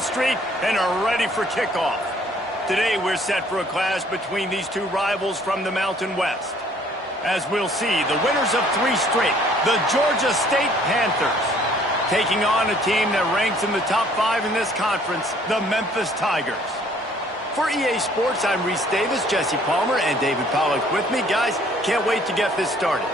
full street and are ready for kickoff. Today we're set for a clash between these two rivals from the Mountain West. As we'll see, the winners of 3 straight, the Georgia State Panthers, taking on a team that ranks in the top 5 in this conference, the Memphis Tigers. For EA Sports, I'm Reese Davis, Jesse Palmer, and David Pollack with me. Guys, can't wait to get this started.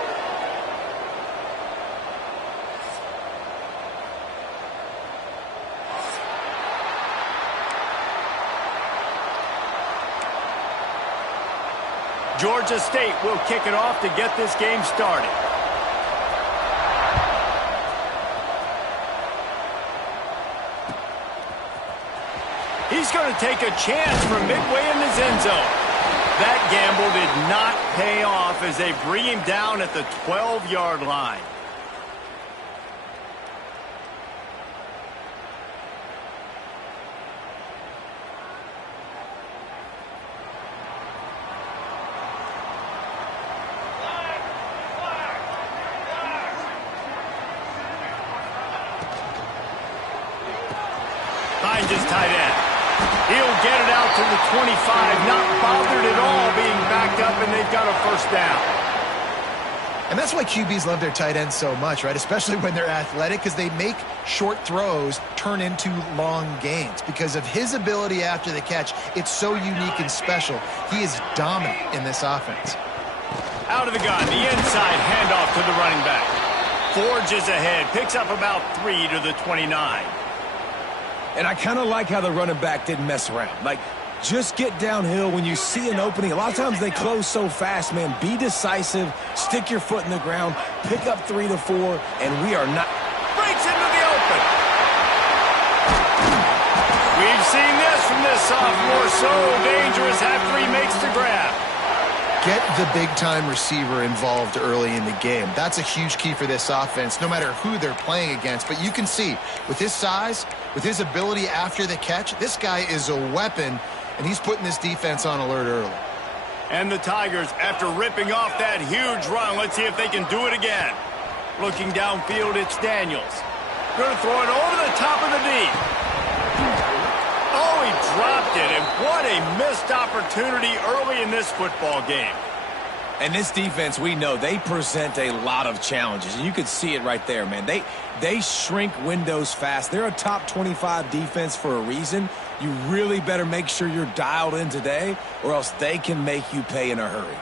Georgia State will kick it off to get this game started. He's going to take a chance from midway in his end zone. That gamble did not pay off as they bring him down at the 12-yard line. Finds his tight end. He'll get it out to the 25, not bothered at all being backed up, and they've got a first down. And that's why QBs love their tight ends so much, right? Especially when they're athletic, because they make short throws turn into long gains. Because of his ability after the catch, it's so unique and special. He is dominant in this offense. Out of the gun, the inside handoff to the running back. Forges ahead, picks up about 3 to the 29. And I kind of like how the running back didn't mess around. Like, just get downhill when you see an opening. A lot of times they close so fast, man. Be decisive, stick your foot in the ground, pick up 3 to 4, and we are not... Breaks into the open. We've seen this from this sophomore. So dangerous after he makes the grab. Get the big-time receiver involved early in the game. That's a huge key for this offense, no matter who they're playing against. But you can see, with his size, with his ability after the catch, this guy is a weapon, and he's putting this defense on alert early. And the Tigers, after ripping off that huge run, let's see if they can do it again. Looking downfield, it's Daniels. Going to throw it over the top of the D. Oh, he dropped it, and what a missed opportunity early in this football game. And this defense, we know, they present a lot of challenges. And you can see it right there, man. They shrink windows fast. They're a top 25 defense for a reason. You really better make sure you're dialed in today, or else they can make you pay in a hurry.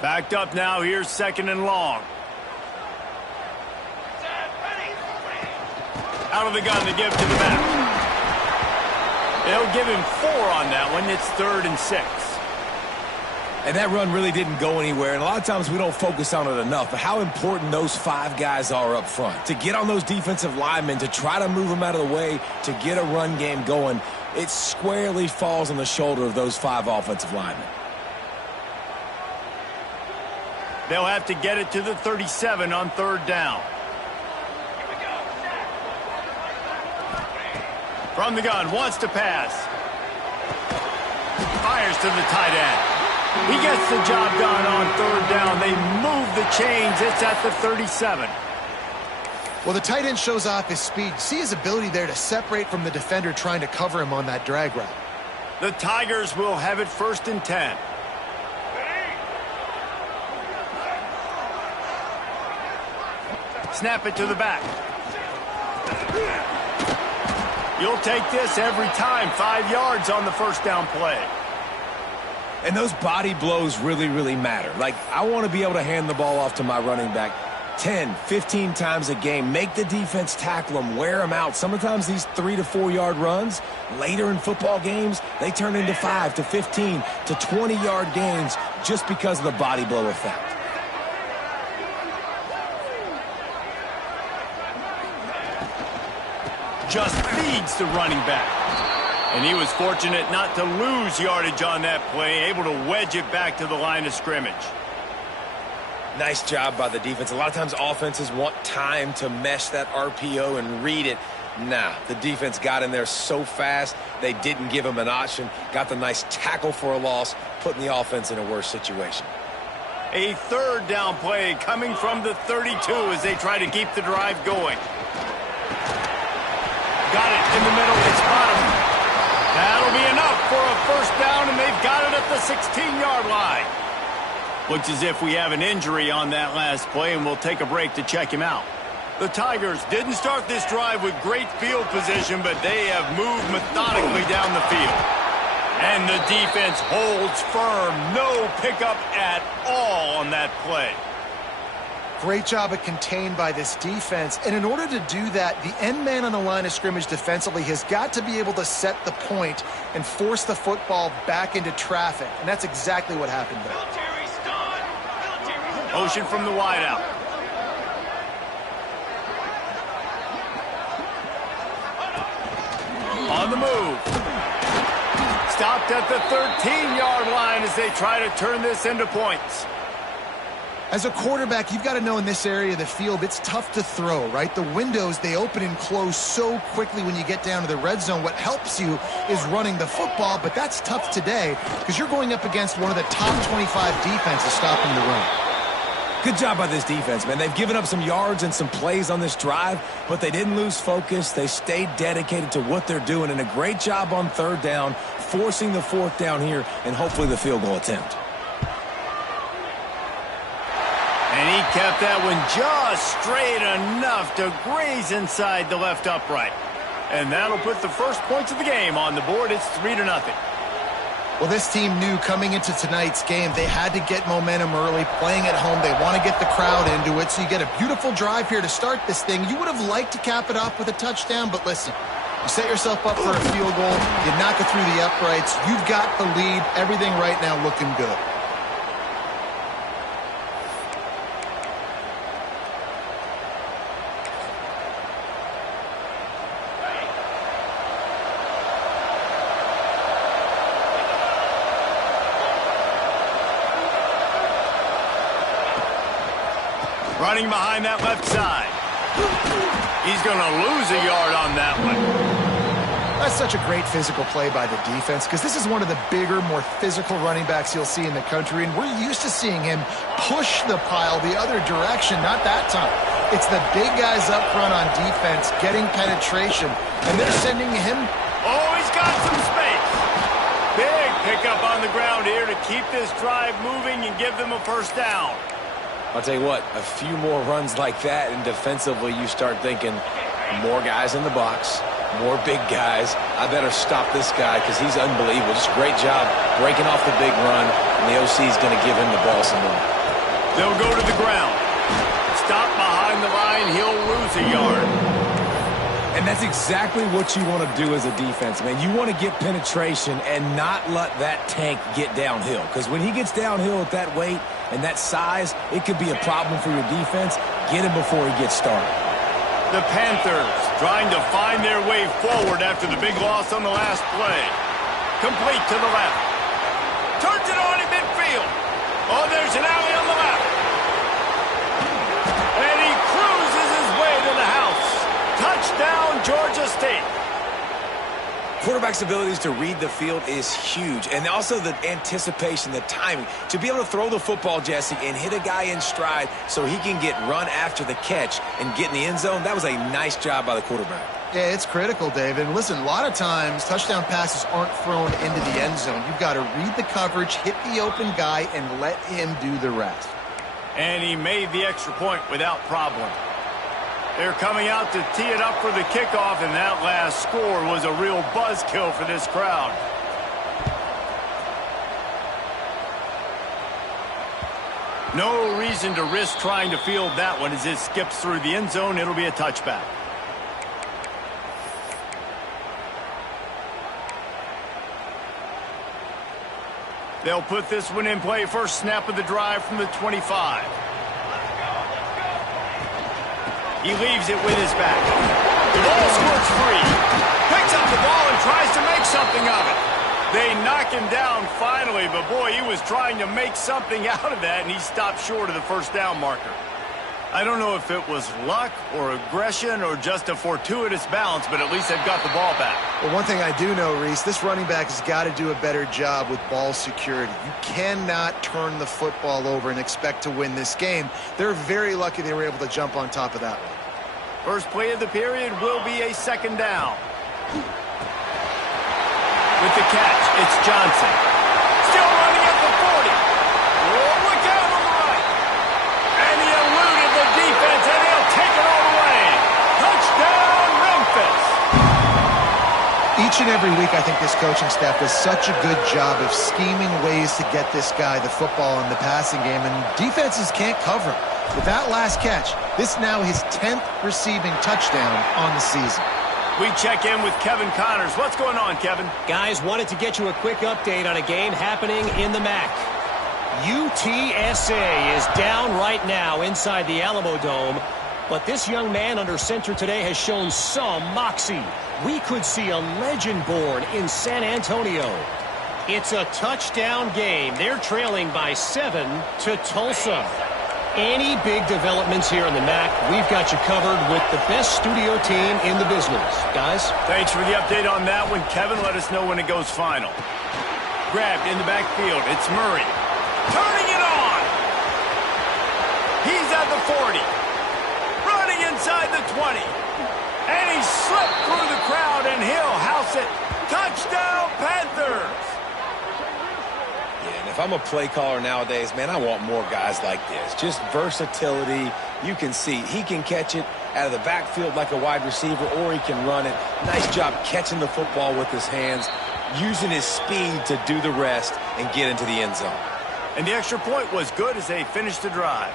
Backed up now, here's 2nd and long. Out of the gun to give to the back. They'll give him 4 on that one. It's 3rd and 6. And that run really didn't go anywhere. And a lot of times we don't focus on it enough. But how important those 5 guys are up front. To get on those defensive linemen, to try to move them out of the way, to get a run game going, it squarely falls on the shoulder of those 5 offensive linemen. They'll have to get it to the 37 on 3rd down. From the gun, wants to pass. Fires to the tight end. He gets the job done on 3rd down. They move the chains. It's at the 37. Well, the tight end shows off his speed. See his ability there to separate from the defender trying to cover him on that drag route. The Tigers will have it 1st and 10. Snap it to the back. You'll take this every time. 5 yards on the 1st down play. And those body blows really, really matter. Like, I want to be able to hand the ball off to my running back 10, 15 times a game. Make the defense tackle them, wear them out. Sometimes these 3 to 4 yard runs, later in football games, they turn into 5 to 15 to 20 yard gains just because of the body blow effect. Just feeds the running back. And he was fortunate not to lose yardage on that play, able to wedge it back to the line of scrimmage. Nice job by the defense. A lot of times offenses want time to mesh that RPO and read it. Nah, the defense got in there so fast, they didn't give him an option. Got the nice tackle for a loss, putting the offense in a worse situation. A third down play coming from the 32 as they try to keep the drive going. Got it in the middle. It's bottom. That'll be enough for a first down, and they've got it at the 16-yard line. Looks as if we have an injury on that last play, and we'll take a break to check him out. The Tigers didn't start this drive with great field position, but they have moved methodically down the field. And the defense holds firm. No pickup at all on that play. Great job at contained by this defense. And in order to do that, the end man on the line of scrimmage defensively has got to be able to set the point and force the football back into traffic. And that's exactly what happened there. Motion from the wideout. On the move. Stopped at the 13-yard line as they try to turn this into points. As a quarterback, you've got to know in this area of the field, it's tough to throw, right? The windows, they open and close so quickly when you get down to the red zone. What helps you is running the football, but that's tough today because you're going up against one of the top 25 defenses stopping the run. Good job by this defense, man. They've given up some yards and some plays on this drive, but they didn't lose focus. They stayed dedicated to what they're doing, and a great job on third down, forcing the fourth down here, and hopefully the field goal attempt. And he kept that one just straight enough to graze inside the left upright. And that'll put the first points of the game on the board. It's 3-0. Well, this team knew coming into tonight's game they had to get momentum early, playing at home. They want to get the crowd into it, so you get a beautiful drive here to start this thing. You would have liked to cap it off with a touchdown, but listen, you set yourself up for a field goal, you knock it through the uprights, you've got the lead, everything right now looking good. Running behind that left side. He's going to lose a yard on that one. That's such a great physical play by the defense because this is one of the bigger, more physical running backs you'll see in the country, and we're used to seeing him push the pile the other direction, not that time. It's the big guys up front on defense getting penetration, and they're sending him. Oh, he's got some space. Big pickup on the ground here to keep this drive moving and give them a first down. I'll tell you what, a few more runs like that, and defensively you start thinking, more guys in the box, more big guys. I better stop this guy because he's unbelievable. Just great job breaking off the big run, and the OC is going to give him the ball some more. They'll go to the ground. Stop behind the line. He'll lose a yard. And that's exactly what you want to do as a defense, man. You want to get penetration and not let that tank get downhill. Because when he gets downhill at that weight and that size, it could be a problem for your defense. Get him before he gets started. The Panthers trying to find their way forward after the big loss on the last play. Complete to the left. Turns it on in midfield. Oh, there's an alley on the left. And he cruises his way to the house. Touchdown, Georgia State. Quarterback's abilities to read the field is huge, and also the anticipation, the timing. To be able to throw the football, Jesse, and hit a guy in stride so he can get run after the catch and get in the end zone, that was a nice job by the quarterback. Yeah, it's critical, David. And listen, a lot of times touchdown passes aren't thrown into the end zone. You've got to read the coverage, hit the open guy, and let him do the rest. And he made the extra point without problem. They're coming out to tee it up for the kickoff, and that last score was a real buzzkill for this crowd. No reason to risk trying to field that one as it skips through the end zone. It'll be a touchback. They'll put this one in play. First snap of the drive from the 25. He leaves it with his back. The ball squirts free. Picks up the ball and tries to make something of it. They knock him down finally, but boy, he was trying to make something out of that, and he stopped short of the first down marker. I don't know if it was luck or aggression or just a fortuitous bounce, but at least they've got the ball back. Well, one thing I do know, Reese, this running back has got to do a better job with ball security. You cannot turn the football over and expect to win this game. They're very lucky they were able to jump on top of that one. First play of the period will be a second down. With the catch, it's Johnson. Still running at the 40. Oh, look out on the right. And he eluded the defense, and he'll take it all the way. Touchdown, Memphis. Each and every week, I think this coaching staff does such a good job of scheming ways to get this guy the football in the passing game, and defenses can't cover him. With that last catch, this now his 10th receiving touchdown on the season. We check in with Kevin Connors. What's going on, Kevin? Guys, wanted to get you a quick update on a game happening in the MAC. UTSA is down right now inside the Alamo Dome, but this young man under center today has shown some moxie. We could see a legend born in San Antonio. It's a touchdown game. They're trailing by 7 to Tulsa. Any big developments here in the MAC, we've got you covered with the best studio team in the business. Guys? Thanks for the update on that one, Kevin. Let us know when it goes final. Grabbed in the backfield. It's Murray. Turning it on. He's at the 40. Running inside the 20. And he slipped through the crowd, and he'll house it. Touchdown, Panthers. If I'm a play caller nowadays, man, I want more guys like this. Just versatility. You can see he can catch it out of the backfield like a wide receiver, or he can run it. Nice job catching the football with his hands, using his speed to do the rest and get into the end zone. And the extra point was good as they finished the drive.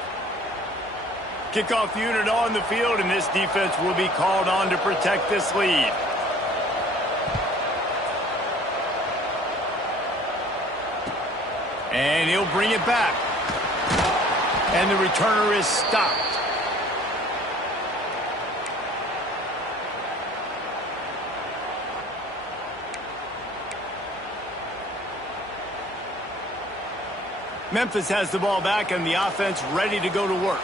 Kickoff unit on the field, and this defense will be called on to protect this lead. And he'll bring it back. And the returner is stopped. Memphis has the ball back, and the offense ready to go to work.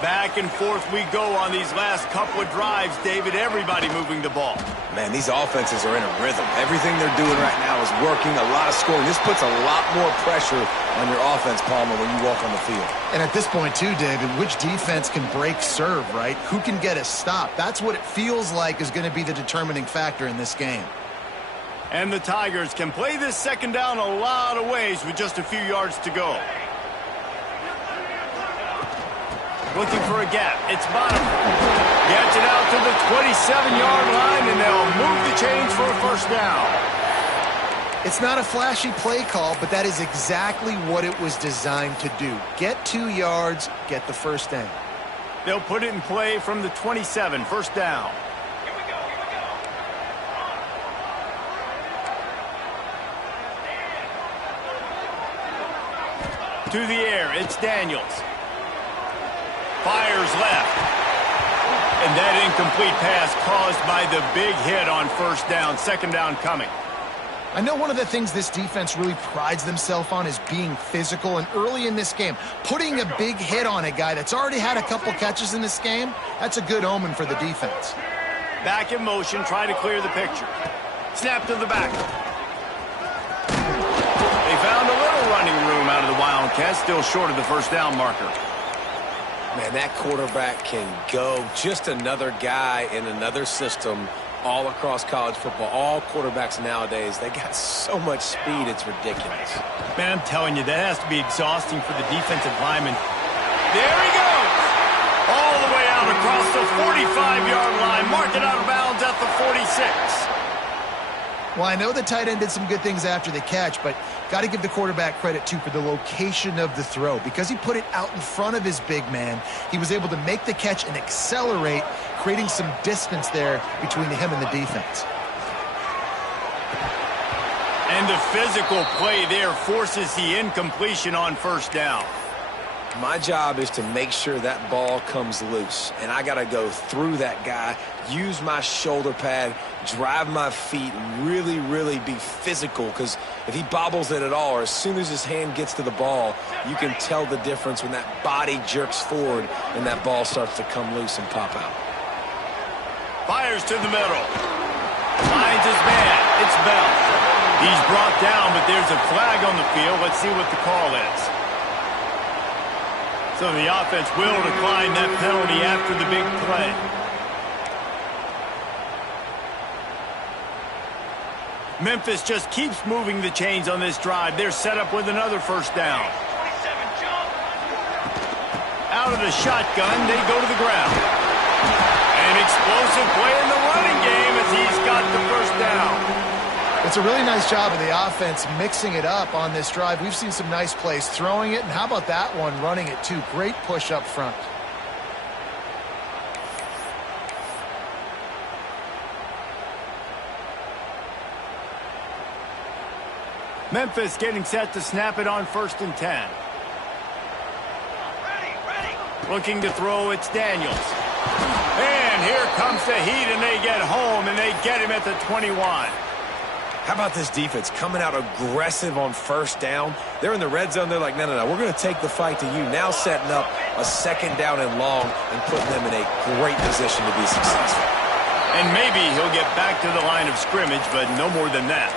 Back and forth we go on these last couple of drives, David. Everybody moving the ball. Man, these offenses are in a rhythm. Everything they're doing right now is working, a lot of scoring. This puts a lot more pressure on your offense, Palmer, when you walk on the field. And at this point, too, David, which defense can break serve, right? Who can get a stop? That's what it feels like is going to be the determining factor in this game. And the Tigers can play this second down a lot of ways with just a few yards to go. Looking for a gap. It's Bottom. Gets it out to the 27-yard line, and they'll move the chains for a first down. It's not a flashy play call, but that is exactly what it was designed to do. Get 2 yards, get the first down. They'll put it in play from the 27, first down. To the air, it's Daniels. Fires left. And that incomplete pass caused by the big hit on first down. Second down coming. I know one of the things this defense really prides themselves on is being physical, and early in this game, putting a big hit on a guy that's already had a couple catches in this game, that's a good omen for the defense. Back in motion, try to clear the picture. Snap to the back. They found a little running room out of the Wildcats, still short of the first down marker. Man, that quarterback can go. Just another guy in another system all across college football. All quarterbacks nowadays, they got so much speed, it's ridiculous. Man, I'm telling you, that has to be exhausting for the defensive lineman. There he goes! All the way out across the 45-yard line. Marked it out of bounds at the 46. Well, I know the tight end did some good things after the catch, but got to give the quarterback credit, too, for the location of the throw. Because he put it out in front of his big man, he was able to make the catch and accelerate, creating some distance there between him and the defense. And the physical play there forces the incompletion on first down. My job is to make sure that ball comes loose, and I got to go through that guy, use my shoulder pad, drive my feet, really, really be physical, because if he bobbles it at all, or as soon as his hand gets to the ball, you can tell the difference when that body jerks forward and that ball starts to come loose and pop out. Fires to the middle. Finds his man. It's Bell. He's brought down, but there's a flag on the field. Let's see what the call is. So the offense will decline that penalty after the big play. Memphis just keeps moving the chains on this drive. They're set up with another first down. Out of the shotgun, they go to the ground. An explosive play in the running game as he's got the first down. It's a really nice job of the offense mixing it up on this drive. We've seen some nice plays throwing it, and how about that one running it too? Great push up front. Memphis getting set to snap it on 1st and 10. Looking to throw, it's Daniels. And here comes the heat, and they get home, and they get him at the 21. How about this defense coming out aggressive on first down? They're in the red zone. They're like, no, we're going to take the fight to you. Now setting up a 2nd down and long and putting them in a great position to be successful. And maybe he'll get back to the line of scrimmage, but no more than that.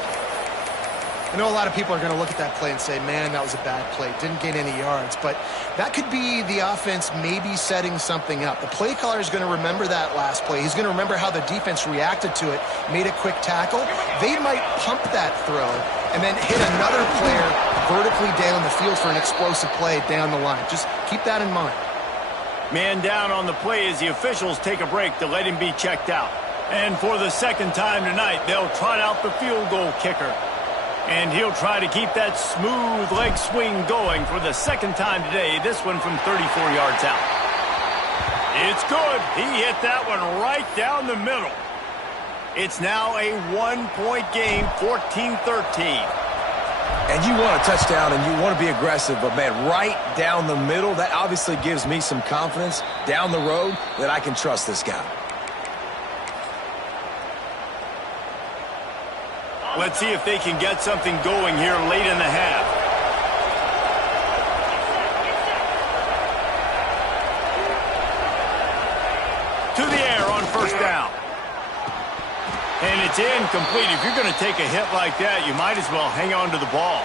I know a lot of people are going to look at that play and say, man, that was a bad play. Didn't gain any yards. But that could be the offense maybe setting something up. The play caller is going to remember that last play. He's going to remember how the defense reacted to it, made a quick tackle. They might pump that throw and then hit another player vertically down the field for an explosive play down the line. Just keep that in mind. Man down on the play as the officials take a break to let him be checked out. And for the 2nd time tonight, they'll trot out the field goal kicker. And he'll try to keep that smooth leg swing going for the 2nd time today, this one from 34 yards out. It's good. He hit that one right down the middle. It's now a 1-point game, 14-13. And you want a touchdown and you want to be aggressive, but, man, right down the middle, that obviously gives me some confidence down the road that I can trust this guy. Let's see if they can get something going here late in the half. To the air on 1st down. And it's incomplete. If you're going to take a hit like that, you might as well hang on to the ball.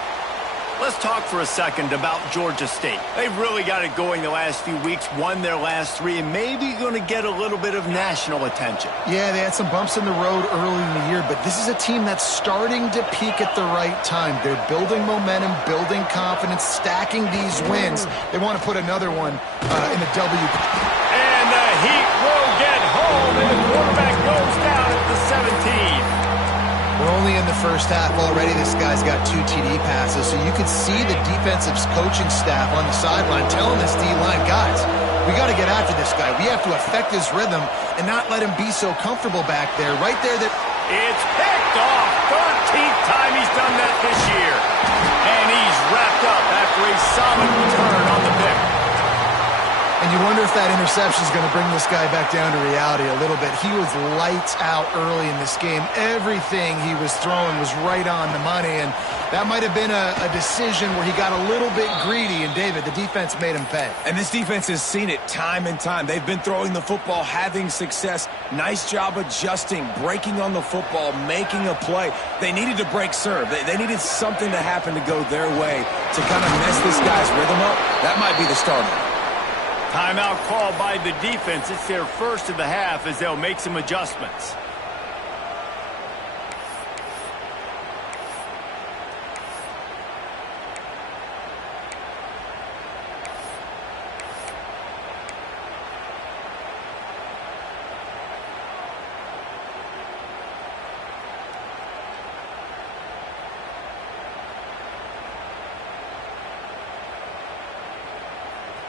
Let's talk for a second about Georgia State. They've really got it going the last few weeks, won their last 3, and maybe going to get a little bit of national attention. Yeah, they had some bumps in the road early in the year, but this is a team that's starting to peak at the right time. They're building momentum, building confidence, stacking these wins. They want to put another one in the W. And the Heat will get home, and the quarterback goes down at the 17. We're only in the first half already. This guy's got 2 TD passes, so you could see the defensive coaching staff on the sideline telling this D-line, guys, we got to get after this guy. We have to affect his rhythm and not let him be so comfortable back there. Right there that... It's picked off. 13th time he's done that this year. And he's wrapped up after a solid return on the pick. And you wonder if that interception is going to bring this guy back down to reality a little bit. He was lights out early in this game. Everything he was throwing was right on the money, and that might have been a decision where he got a little bit greedy, and David, the defense made him pay. And this defense has seen it time and time. They've been throwing the football, having success. Nice job adjusting, breaking on the football, making a play. They needed to break serve. They needed something to happen to go their way to kind of mess this guy's rhythm up. That might be the starter. Timeout called by the defense. It's their first of the half as they'll make some adjustments.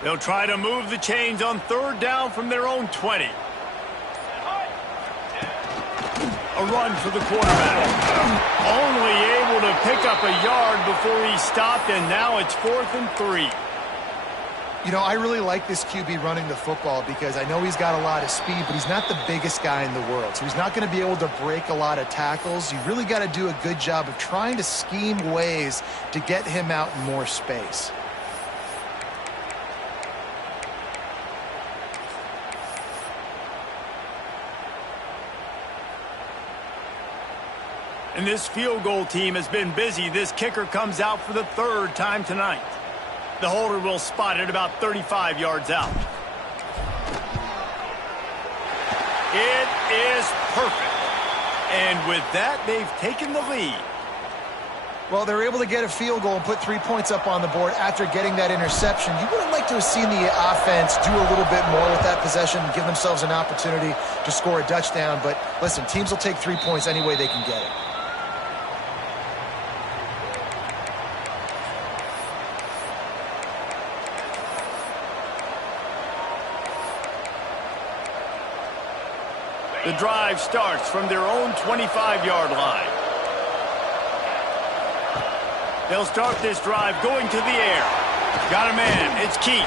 They'll try to move the chains on 3rd down from their own 20. A run for the quarterback. Only able to pick up a yard before he stopped, and now it's 4th and 3. You know, I really like this QB running the football because I know he's got a lot of speed, but he's not the biggest guy in the world. So he's not going to be able to break a lot of tackles. You really got to do a good job of trying to scheme ways to get him out in more space. And this field goal team has been busy. This kicker comes out for the third time tonight. The holder will spot it about 35 yards out. It is perfect. And with that, they've taken the lead. Well, they're able to get a field goal and put 3 points up on the board after getting that interception. You would have liked to have seen the offense do a little bit more with that possession and give themselves an opportunity to score a touchdown. But listen, teams will take 3 points any way they can get it. The drive starts from their own 25-yard line. They'll start this drive going to the air. Got a man. It's Keith.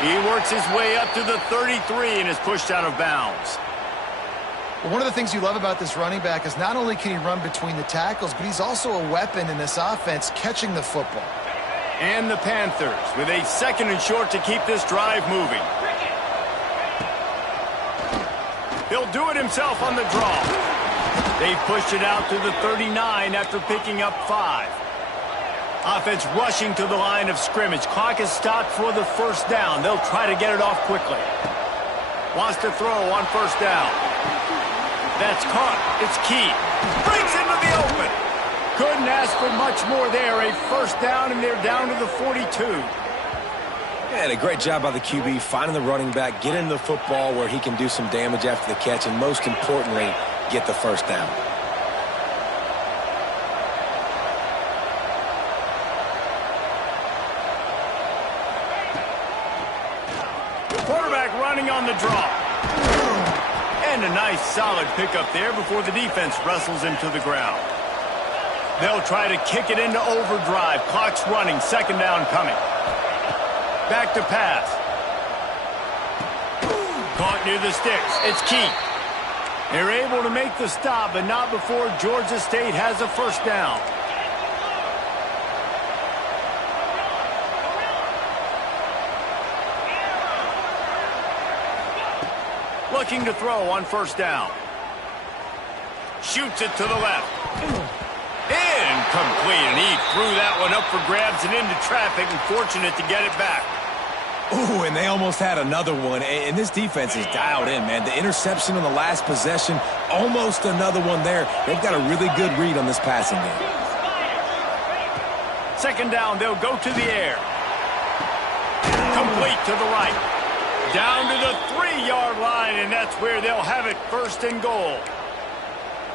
He works his way up to the 33 and is pushed out of bounds. Well, one of the things you love about this running back is not only can he run between the tackles, but he's also a weapon in this offense catching the football. And the Panthers with a 2nd and short to keep this drive moving. He'll do it himself on the draw. They've pushed it out to the 39 after picking up 5. Offense rushing to the line of scrimmage. Clock is stopped for the first down. They'll try to get it off quickly. Wants to throw on first down. That's caught. It's Key. Breaks into the open. Couldn't ask for much more there. A first down, and they're down to the 42. Yeah, and a great job by the QB finding the running back, getting the football where he can do some damage after the catch, and most importantly, get the first down. Quarterback running on the draw. And a nice solid pickup there before the defense wrestles him to the ground. They'll try to kick it into overdrive. Clock's running. 2nd down coming. Back to pass. Caught near the sticks. It's Keith. They're able to make the stop, but not before Georgia State has a first down. Looking to throw on first down. Shoots it to the left. Incomplete, and he threw that one up for grabs and into traffic, and fortunate to get it back. Ooh, and they almost had another one, and this defense is dialed in, man. The interception on the last possession, almost another one there. They've got a really good read on this passing game. 2nd down, they'll go to the air. Complete to the right. Down to the 3-yard line, and that's where they'll have it, 1st and goal.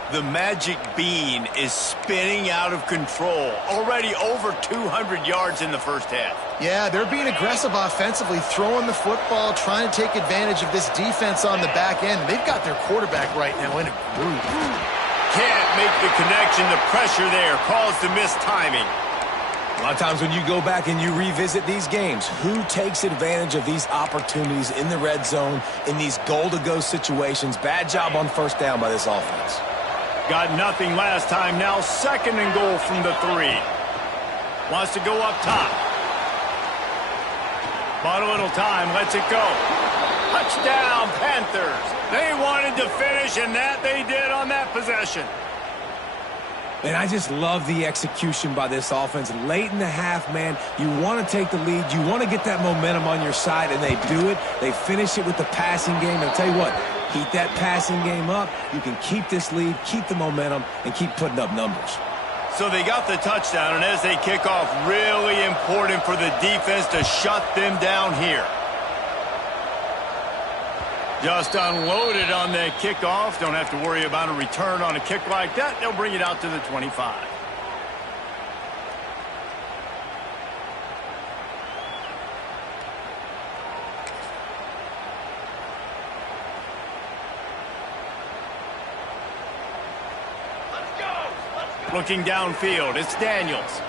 The magic bean is spinning out of control. Already over 200 yards in the first half. Yeah, they're being aggressive offensively, throwing the football, trying to take advantage of this defense on the back end. They've got their quarterback right now in a groove. Can't make the connection. The pressure there caused the missed timing. A lot of times when you go back and you revisit these games, who takes advantage of these opportunities in the red zone, in these goal-to-go situations? Bad job on first down by this offense. Got nothing last time. Now 2nd and goal from the 3. Wants to go up top. Bought a little time. Lets it go. Touchdown, Panthers. They wanted to finish, and that they did on that possession. And I just love the execution by this offense. Late in the half, man, you want to take the lead. You want to get that momentum on your side, and they do it. They finish it with the passing game. And I'll tell you what, keep that passing game up. You can keep this lead, keep the momentum, and keep putting up numbers. So they got the touchdown, and as they kick off, really important for the defense to shut them down here. Just unloaded on the kickoff. Don't have to worry about a return on a kick like that. They'll bring it out to the 25. Looking downfield, it's Daniels.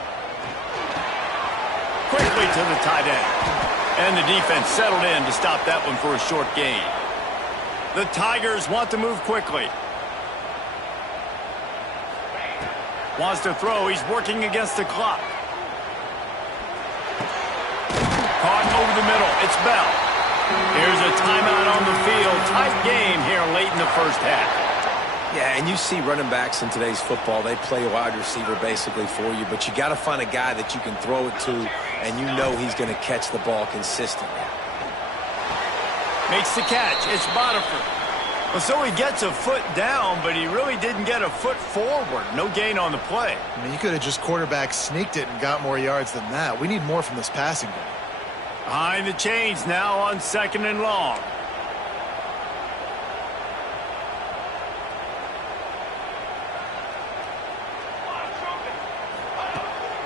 Quickly to the tight end. And the defense settled in to stop that one for a short gain. The Tigers want to move quickly. Wants to throw. He's working against the clock. Caught over the middle. It's Bell. Here's a timeout on the field. Tight game here late in the first half. Yeah, and you see running backs in today's football, they play a wide receiver basically for you, but you got to find a guy that you can throw it to, and you know he's going to catch the ball consistently. Makes the catch. It's Botiford. Well, so he gets a foot down, but he really didn't get a foot forward. No gain on the play. I mean, you could have just quarterback sneaked it and got more yards than that. We need more from this passing game. Behind the chains now on 2nd and long.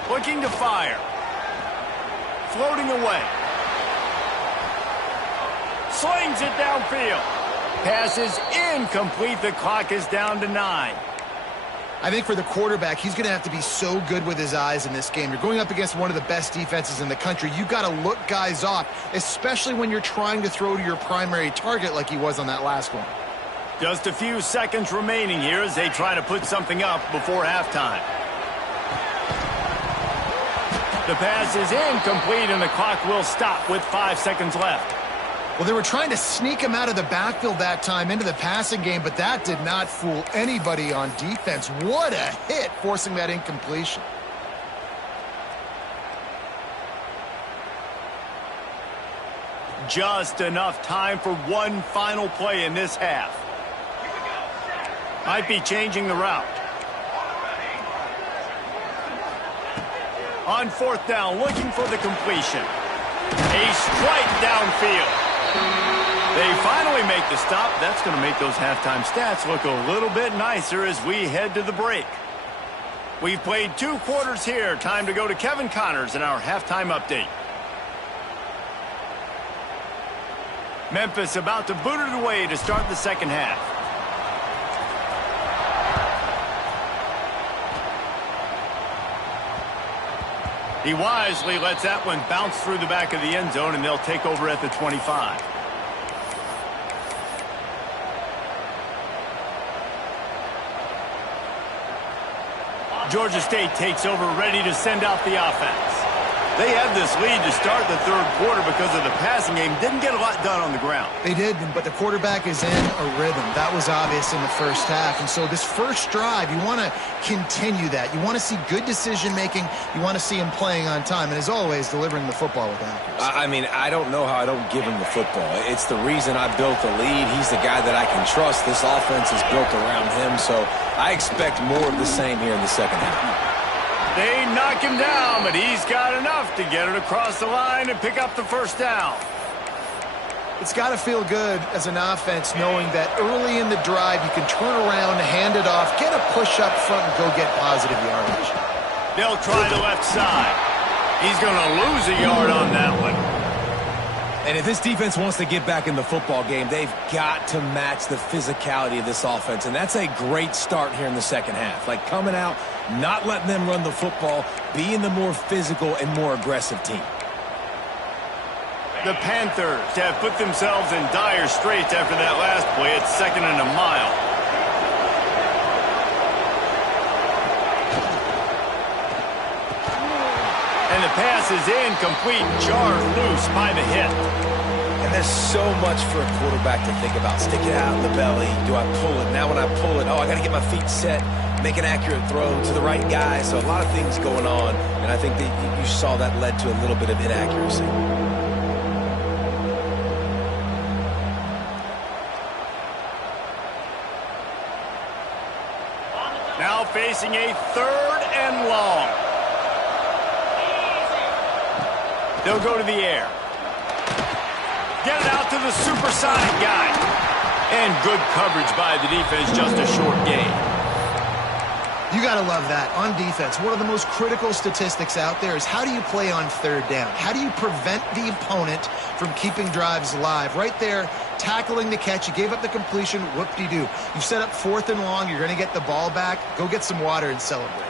Looking to fire. Floating away. Slings it downfield. Pass is incomplete. The clock is down to 9. I think for the quarterback, he's going to have to be so good with his eyes in this game. You're going up against one of the best defenses in the country. You've got to look guys off, especially when you're trying to throw to your primary target like he was on that last one. Just a few seconds remaining here as they try to put something up before halftime. The pass is incomplete, and the clock will stop with 5 seconds left. Well, they were trying to sneak him out of the backfield that time into the passing game, but that did not fool anybody on defense. What a hit, forcing that incompletion. Just enough time for one final play in this half. Might be changing the route. On 4th down, looking for the completion. A strike downfield. They finally make the stop. That's going to make those halftime stats look a little bit nicer as we head to the break. We've played 2 quarters here. Time to go to Kevin Connors in our halftime update. Memphis about to boot it away to start the second half. He wisely lets that one bounce through the back of the end zone, and they'll take over at the 25. Georgia State takes over, ready to send out the offense. They had this lead to start the 3rd quarter because of the passing game. Didn't get a lot done on the ground. They did, but the quarterback is in a rhythm. That was obvious in the first half. And so this first drive, you want to continue that. You want to see good decision-making. You want to see him playing on time. And as always, delivering the football with accuracy. I mean, I don't know how I don't give him the football. It's the reason I built the lead. He's the guy that I can trust. This offense is built around him. So I expect more of the same here in the second half. They knock him down, but he's got enough to get it across the line and pick up the first down. It's got to feel good as an offense knowing that early in the drive you can turn around, hand it off, get a push up front, and go get positive yardage. They'll try the left side. He's going to lose a yard on that one. And if this defense wants to get back in the football game, they've got to match the physicality of this offense. And that's a great start here in the second half. Like coming out, not letting them run the football, being the more physical and more aggressive team. The Panthers have put themselves in dire straits after that last play. It's 2nd and a mile. And the pass is incomplete, jarred loose by the hit. And there's so much for a quarterback to think about. Stick it out in the belly. Do I pull it? Now when I pull it, I got to get my feet set, make an accurate throw to the right guy. So a lot of things going on, and I think that you saw that led to a little bit of inaccuracy. Now facing a 3rd and long. They'll go to the air. Get it out to the supersonic guy. And good coverage by the defense, just a short gain. You got to love that. On defense, one of the most critical statistics out there is how do you play on 3rd down? How do you prevent the opponent from keeping drives alive? Right there, tackling the catch. You gave up the completion. Whoop-de-doo. You've set up 4th and long. You're going to get the ball back. Go get some water and celebrate.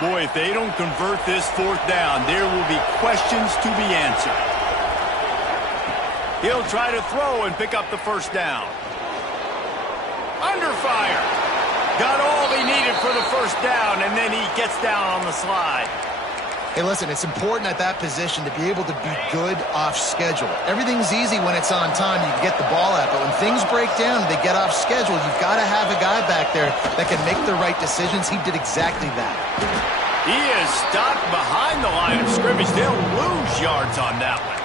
Boy, if they don't convert this fourth down, there will be questions to be answered. He'll try to throw and pick up the first down. Under fire. Got all he needed for the first down, and then he gets down on the slide. Hey, listen, it's important at that position to be able to be good off schedule. Everything's easy when it's on time. You can get the ball out, but when things break down, they get off schedule. You've got to have a guy back there that can make the right decisions. He did exactly that. He is stopped behind the line of scrimmage. They'll lose yards on that one.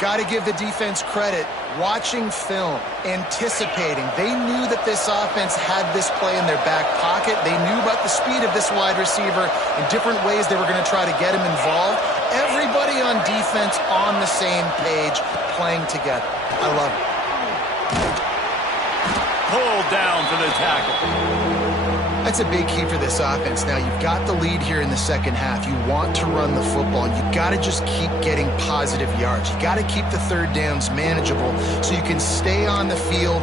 Got to give the defense credit. Watching film, anticipating. They knew that this offense had this play in their back pocket. They knew about the speed of this wide receiver in different ways they were going to try to get him involved. Everybody on defense on the same page, playing together. I love it. Pulled down for the tackle. That's a big key for this offense. Now, you've got the lead here in the second half. You want to run the football. You've got to just keep getting positive yards. You've got to keep the third downs manageable so you can stay on the field,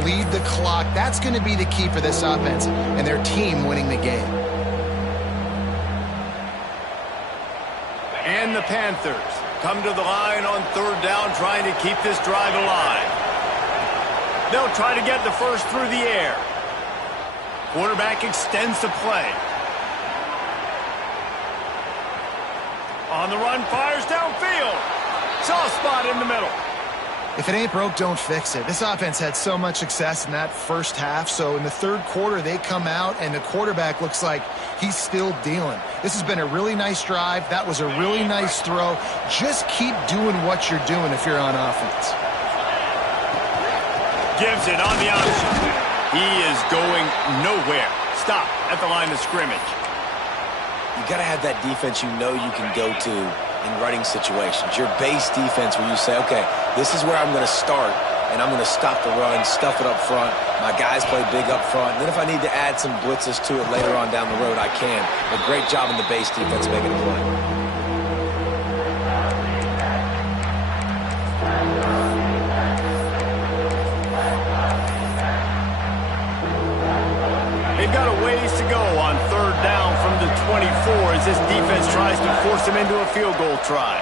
bleed the clock. That's going to be the key for this offense and their team winning the game. And the Panthers come to the line on third down, trying to keep this drive alive. They'll try to get the first through the air. Quarterback extends the play. On the run, fires downfield. Soft spot in the middle. If it ain't broke, don't fix it. This offense had so much success in that first half, so in the third quarter, they come out, and the quarterback looks like he's still dealing. This has been a really nice drive. That was a really nice throw. Just keep doing what you're doing if you're on offense. Gives it on the option. He is going nowhere. Stop at the line of scrimmage. You got to have that defense you know you can go to in running situations. Your base defense where you say, okay, this is where I'm going to start, and I'm going to stop the run, stuff it up front. My guys play big up front. And then if I need to add some blitzes to it later on down the road, I can. But great job in the base defense making a play. They've got a ways to go on third down from the 24 as this defense tries to force them into a field goal try.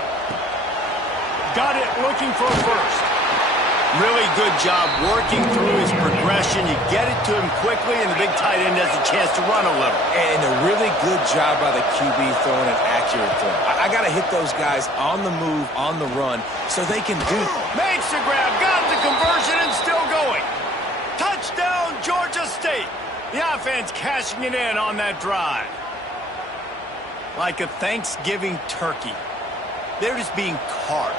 Got it looking for a first. Really good job working through his progression. You get it to him quickly, and the big tight end has a chance to run a little. And a really good job by the QB throwing an accurate throw. I got to hit those guys on the move, on the run, so they can do it. Makes the grab, got the conversion, and still going. Touchdown, Georgia State. The offense cashing it in on that drive. Like a Thanksgiving turkey. They're just being carved.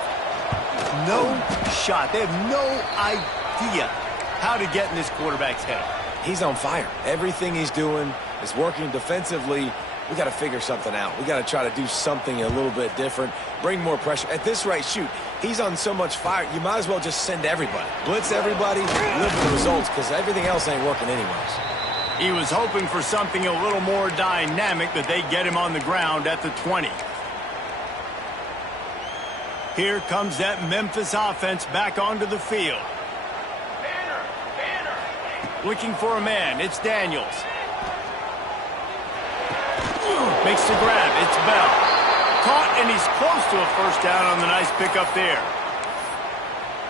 No shot. They have no idea how to get in this quarterback's head. He's on fire. Everything he's doing is working defensively. We got to figure something out. We got to try to do something a little bit different. Bring more pressure. At this rate, shoot, he's on so much fire, you might as well just send everybody. Blitz everybody, live with the results, because everything else ain't working anyways. He was hoping for something a little more dynamic, that they get him on the ground at the 20. Here comes that Memphis offense back onto the field. Looking for a man. It's Daniels. Makes the grab. It's Bell. Caught, and he's close to a first down on the nice pickup there.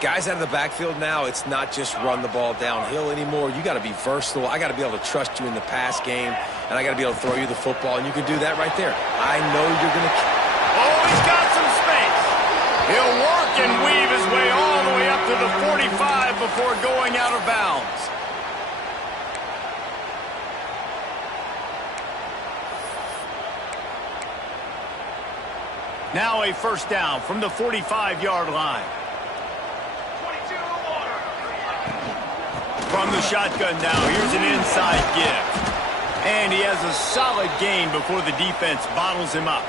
Guys out of the backfield now, it's not just run the ball downhill anymore. You got to be versatile. I got to be able to trust you in the pass game, and I got to be able to throw you the football, and you can do that right there. I know you're going to... Oh, he's got some space. He'll work and weave his way all the way up to the 45 before going out of bounds. Now a first down from the 45-yard line. From the shotgun now, here's an inside give. And he has a solid gain before the defense bottles him up.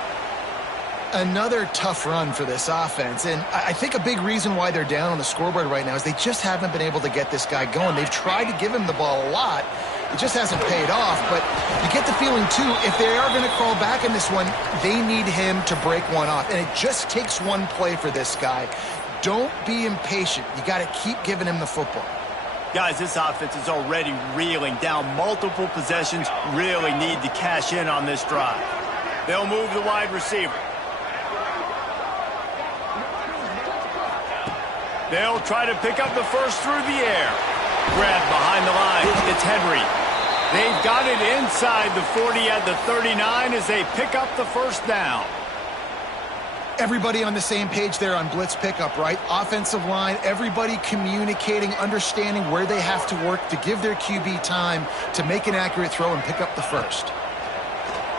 Another tough run for this offense, and I think a big reason why they're down on the scoreboard right now is they just haven't been able to get this guy going. They've tried to give him the ball a lot. It just hasn't paid off, but you get the feeling, too, if they are going to crawl back in this one, they need him to break one off, and it just takes one play for this guy. Don't be impatient. You got to keep giving him the football. Guys, this offense is already reeling down multiple possessions. Really need to cash in on this drive. They'll move the wide receiver. They'll try to pick up the first through the air. Grab behind the line. It's Henry. They've got it inside the 40 at the 39 as they pick up the first down. Everybody on the same page there on blitz pickup, right? Offensive line, everybody communicating, understanding where they have to work to give their QB time to make an accurate throw and pick up the first.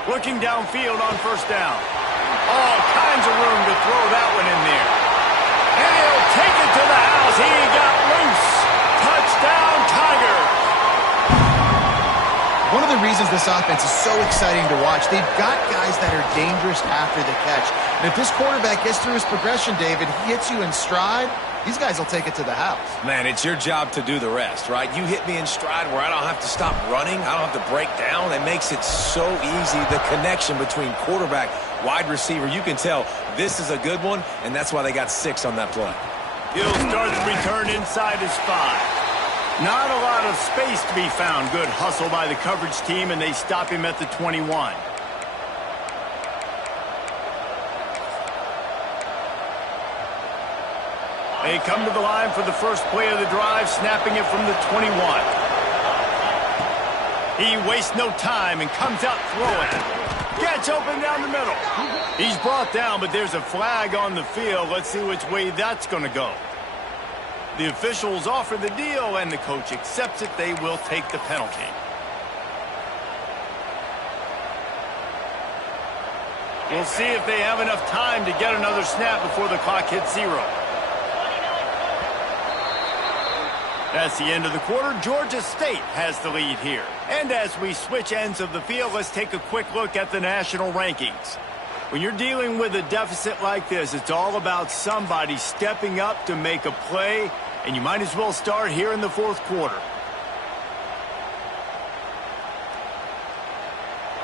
Looking downfield on first down. All kinds of room to throw that one in there. And he'll take it to the house. He got loose. Touchdown, Tigers. One of the reasons this offense is so exciting to watch, they've got guys that are dangerous after the catch. And if this quarterback gets through his progression, David, he hits you in stride, these guys will take it to the house. Man, it's your job to do the rest, right? You hit me in stride where I don't have to stop running. I don't have to break down. It makes it so easy, the connection between quarterback, wide receiver. You can tell this is a good one, and that's why they got 6 on that play. He'll start the return inside his 5. Not a lot of space to be found. Good hustle by the coverage team, and they stop him at the 21. They come to the line for the first play of the drive, snapping it from the 21. He wastes no time and comes out throwing. Gets open down the middle. He's brought down, but there's a flag on the field. Let's see which way that's going to go. The officials offer the deal, and the coach accepts it. They will take the penalty. We'll see if they have enough time to get another snap before the clock hits 0. That's the end of the quarter. Georgia State has the lead here. And as we switch ends of the field, let's take a quick look at the national rankings. When you're dealing with a deficit like this, it's all about somebody stepping up to make a play, and you might as well start here in the fourth quarter.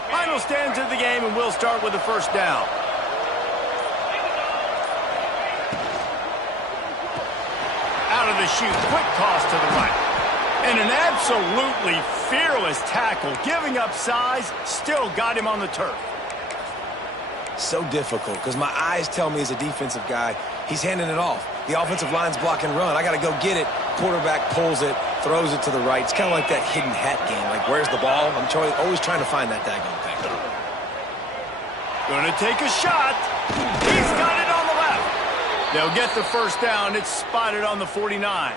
Final stands of the game, and we'll start with the first down. Out of the chute, quick toss to the right. And an absolutely fearless tackle, giving up size, still got him on the turf. So difficult because my eyes tell me as a defensive guy, he's handing it off. The offensive line's block and run. I got to go get it. Quarterback pulls it, throws it to the right. It's kind of like that hidden hat game. Like, where's the ball? I'm always trying to find that daggone thing. Going to take a shot. He's got it on the left. They'll get the first down. It's spotted on the 49.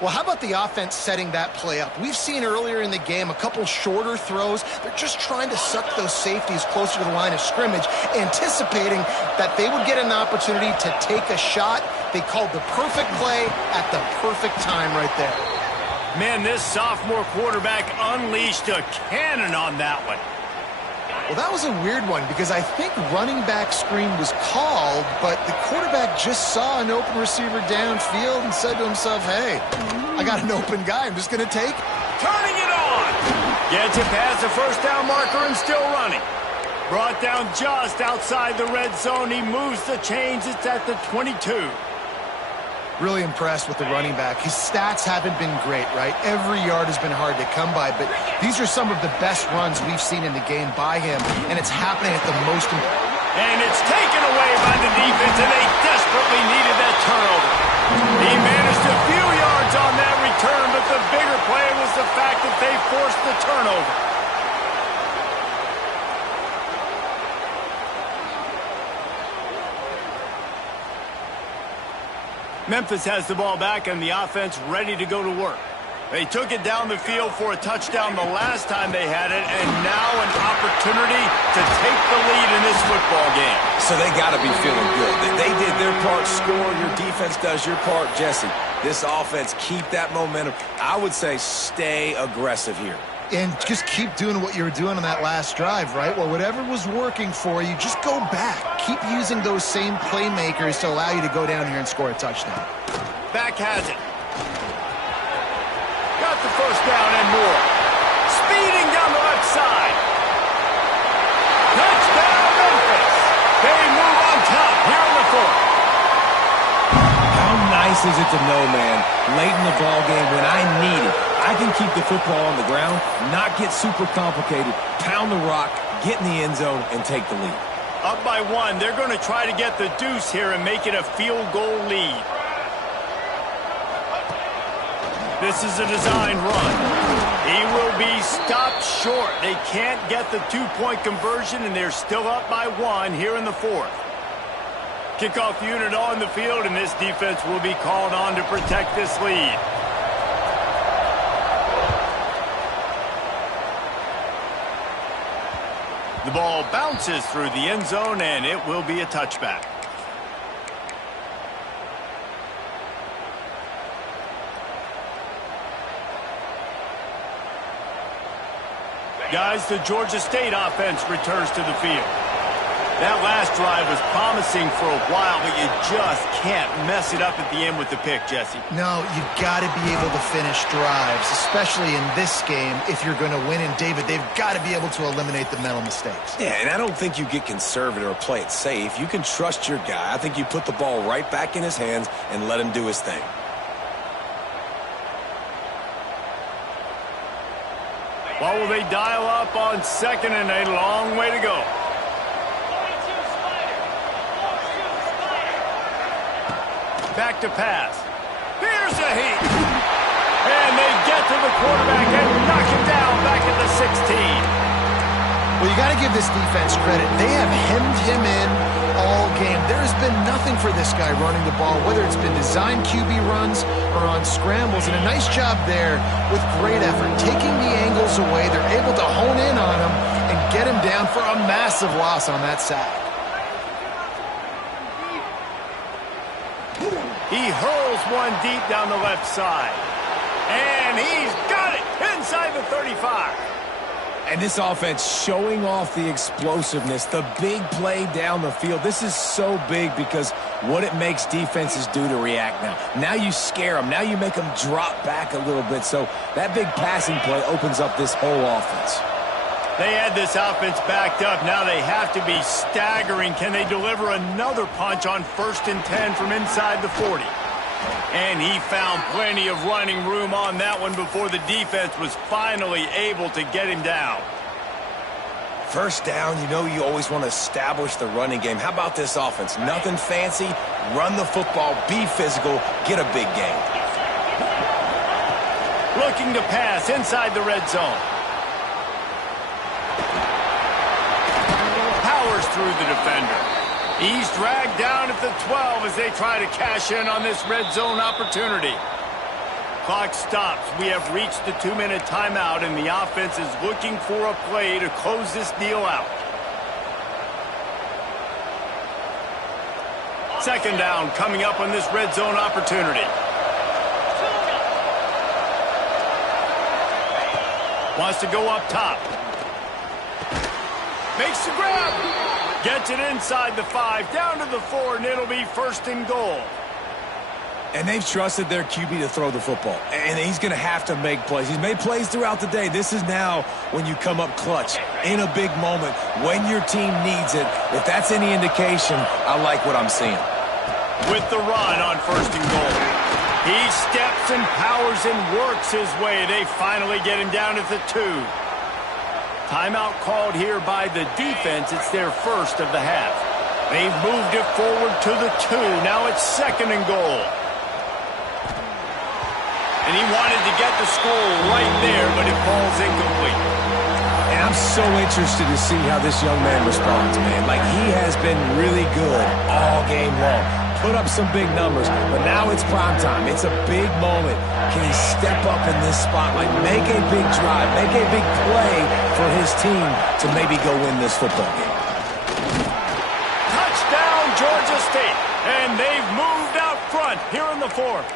Well, how about the offense setting that play up? We've seen earlier in the game a couple shorter throws. They're just trying to suck those safeties closer to the line of scrimmage, anticipating that they would get an opportunity to take a shot. They called the perfect play at the perfect time right there. Man, this sophomore quarterback unleashed a cannon on that one. Well, that was a weird one because I think running back screen was called, but the quarterback just saw an open receiver downfield and said to himself, hey, I got an open guy. I'm just going to take it. Turning it on. Gets it past the first down marker and still running. Brought down just outside the red zone. He moves the chains. It's at the 22. Really impressed with the running back. His stats haven't been great, right? Every yard has been hard to come by, but these are some of the best runs we've seen in the game by him, and it's happening at the most important. And it's taken away by the defense, and they desperately needed that turnover. He managed a few yards on that return, but the bigger play was the fact that they forced the turnover. Memphis has the ball back and the offense ready to go to work. They took it down the field for a touchdown the last time they had it, and now an opportunity to take the lead in this football game. So they got to be feeling good. They did their part, score. Your defense does your part, Jesse. This offense, keep that momentum. I would say stay aggressive here. And just keep doing what you were doing on that last drive, right? Well, whatever was working for you, just go back. Keep using those same playmakers to allow you to go down here and score a touchdown. Back has it. Got the first down and more. Speeding down the left side. Touchdown, Memphis. They move on top here in the fourth. How nice this is it to know, man. Late in the ball game, when I need it, I can keep the football on the ground, not get super complicated, pound the rock, get in the end zone, and take the lead. Up by 1, they're going to try to get the deuce here and make it a field goal lead. This is a design run. He will be stopped short. They can't get the 2-point conversion, and they're still up by 1 here in the 4th. Kickoff unit on the field, and this defense will be called on to protect this lead. The ball bounces through the end zone, and it will be a touchback. Guys, the Georgia State offense returns to the field. That last drive was promising for a while, but you just can't mess it up at the end with the pick, Jesse. No, you've got to be able to finish drives, especially in this game. If you're going to win, and David, they've got to be able to eliminate the mental mistakes. Yeah, and I don't think you get conservative or play it safe. You can trust your guy. I think you put the ball right back in his hands and let him do his thing. What will they dial up on 2nd and a long way to go? Back to pass. Here's a heat. And they get to the quarterback and knock him down back at the 16. Well, you got to give this defense credit. They have hemmed him in all game. There has been nothing for this guy running the ball, whether it's been designed QB runs or on scrambles. And a nice job there with great effort. Taking the angles away, they're able to hone in on him and get him down for a massive loss on that sack. He hurls one deep down the left side. And he's got it inside the 35. And this offense showing off the explosiveness, the big play down the field. This is so big because what it makes defenses do to react now. Now you scare them. Now you make them drop back a little bit. So that big passing play opens up this whole offense. They had this offense backed up. Now they have to be staggering. Can they deliver another punch on 1st and 10 from inside the 40? And he found plenty of running room on that one before the defense was finally able to get him down. First down, you know you always want to establish the running game. How about this offense? Nothing fancy. Run the football, be physical, get a big gain. Looking to pass inside the red zone. Powers through the defender. He's dragged down at the 12 as they try to cash in on this red zone opportunity. Clock stops. We have reached the 2-minute timeout, and the offense is looking for a play to close this deal out. 2nd down coming up on this red zone opportunity. Wants to go up top. Makes the grab. Gets it inside the 5, down to the 4, and it'll be 1st and goal. And they've trusted their QB to throw the football. And he's going to have to make plays. He's made plays throughout the day. This is now when you come up clutch in a big moment when your team needs it. If that's any indication, I like what I'm seeing. With the run on 1st and goal. He steps and powers and works his way. They finally get him down at the 2. Timeout called here by the defense. It's their first of the half. They've moved it forward to the 2. Now it's 2nd and goal. And he wanted to get the score right there, but it falls incomplete. And I'm so interested to see how this young man responds, man. Like, he has been really good all game long. Put up some big numbers, but now it's prime time. It's a big moment. Can he step up in this spotlight, make a big drive, make a big play for his team to maybe go win this football game? Touchdown, Georgia State. And they've moved out front here in the 4th.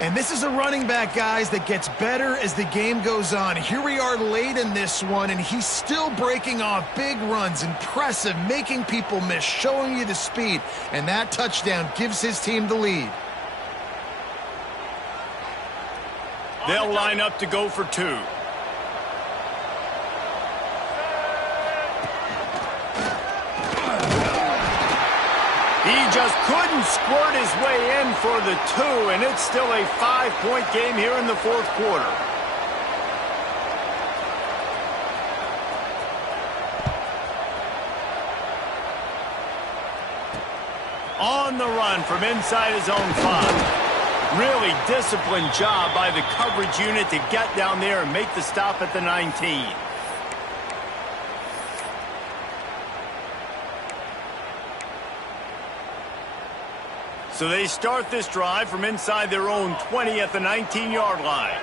And this is a running back, guys, that gets better as the game goes on. Here we are late in this one, and he's still breaking off big runs. Impressive, making people miss, showing you the speed. And that touchdown gives his team the lead. They'll line up to go for 2. He just couldn't squirt his way in for the 2, and it's still a 5-point game here in the fourth quarter. On the run from inside his own 5. Really disciplined job by the coverage unit to get down there and make the stop at the 19. So they start this drive from inside their own 20 at the 19-yard line.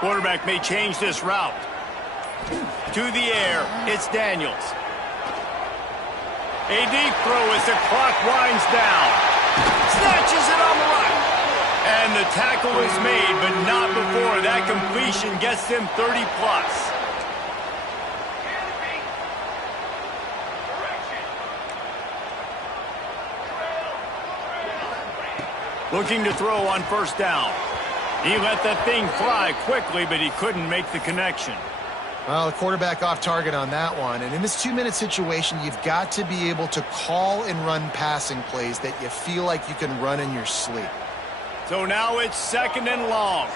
Quarterback may change this route. To the air, it's Daniels. A deep throw as the clock winds down. Snatches it on the right. And the tackle is made, but not before that completion gets them 30-plus. Looking to throw on first down. He let that thing fly quickly, but he couldn't make the connection. Well, the quarterback off target on that one. And in this 2-minute situation, you've got to be able to call and run passing plays that you feel like you can run in your sleep. So now it's 2nd and long.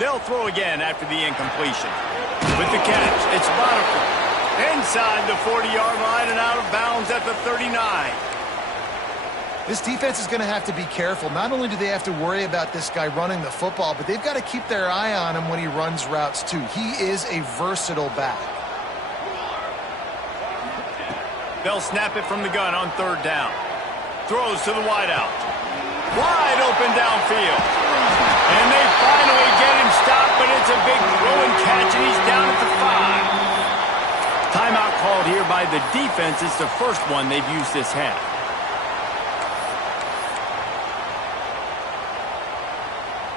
They'll throw again after the incompletion. With the catch, it's Rutherford. Inside the 40-yard line and out of bounds at the 39. This defense is going to have to be careful. Not only do they have to worry about this guy running the football, but they've got to keep their eye on him when he runs routes too. He is a versatile back. They'll snap it from the gun on 3rd down. Throws to the wideout. Wide open downfield. And they finally get him stopped, but it's a big throw and catch, and he's down at the 5. Timeout called here by the defense. It's the first one they've used this half.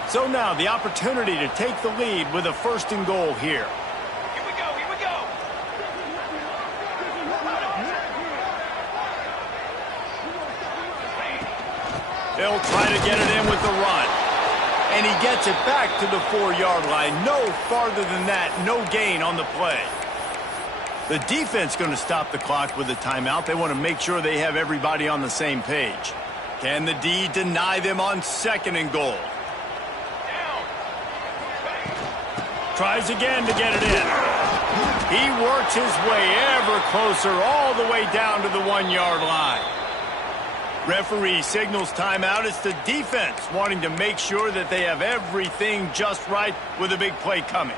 So now the opportunity to take the lead with a 1st and goal here. Here we go, here we go. They'll try to get it in with the run. And he gets it back to the 4-yard line. No farther than that, no gain on the play. The defense going to stop the clock with a timeout. They want to make sure they have everybody on the same page. Can the D deny them on 2nd and goal? Tries again to get it in. He works his way ever closer all the way down to the 1-yard line. Referee signals timeout. It's the defense wanting to make sure that they have everything just right with a big play coming.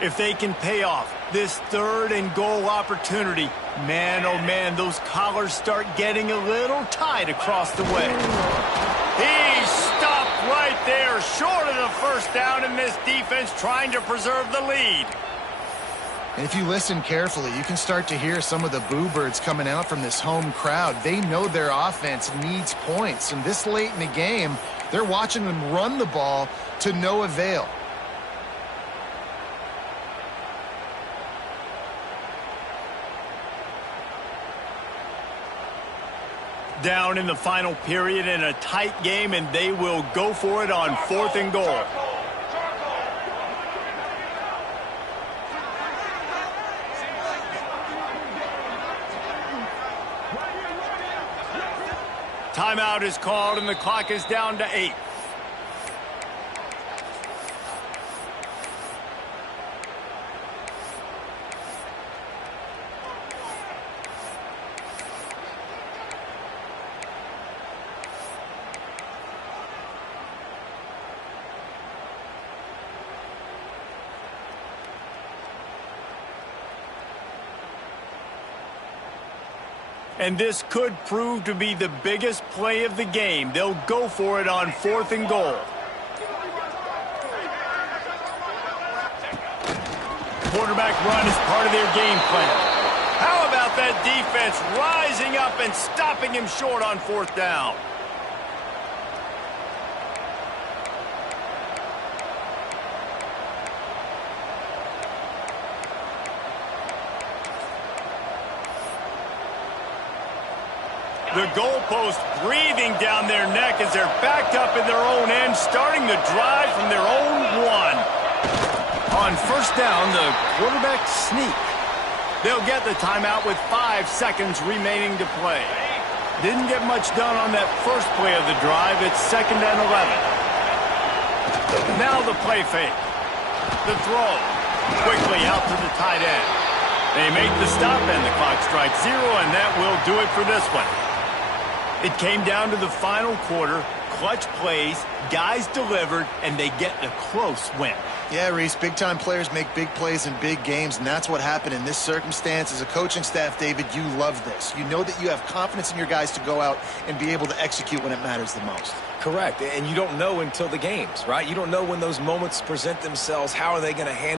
If they can pay off this 3rd and goal opportunity, man, oh man, those collars start getting a little tight across the way. He's stopped right there, short of the 1st down, and this defense trying to preserve the lead. And if you listen carefully, you can start to hear some of the boo birds coming out from this home crowd. They know their offense needs points, and this late in the game, they're watching them run the ball to no avail. Down in the final period in a tight game, and they will go for it on 4th and goal. Timeout is called, and the clock is down to 8. And this could prove to be the biggest play of the game. They'll go for it on 4th and goal. Quarterback run is part of their game plan. How about that defense rising up and stopping him short on 4th down? The goalpost breathing down their neck as they're backed up in their own end, starting the drive from their own 1. On first down, the quarterback sneak. They'll get the timeout with 5 seconds remaining to play. Didn't get much done on that first play of the drive. It's 2nd and 11. Now the play fake. The throw. Quickly out to the tight end. They make the stop and the clock strikes 0, and that will do it for this one. It came down to the final quarter. Clutch plays, guys delivered, and they get a close win. Yeah, Reese, big-time players make big plays in big games, and that's what happened in this circumstance. As a coaching staff, David, you love this. You know that you have confidence in your guys to go out and be able to execute when it matters the most. Correct, and you don't know until the games, right? You don't know when those moments present themselves. How are they going to handle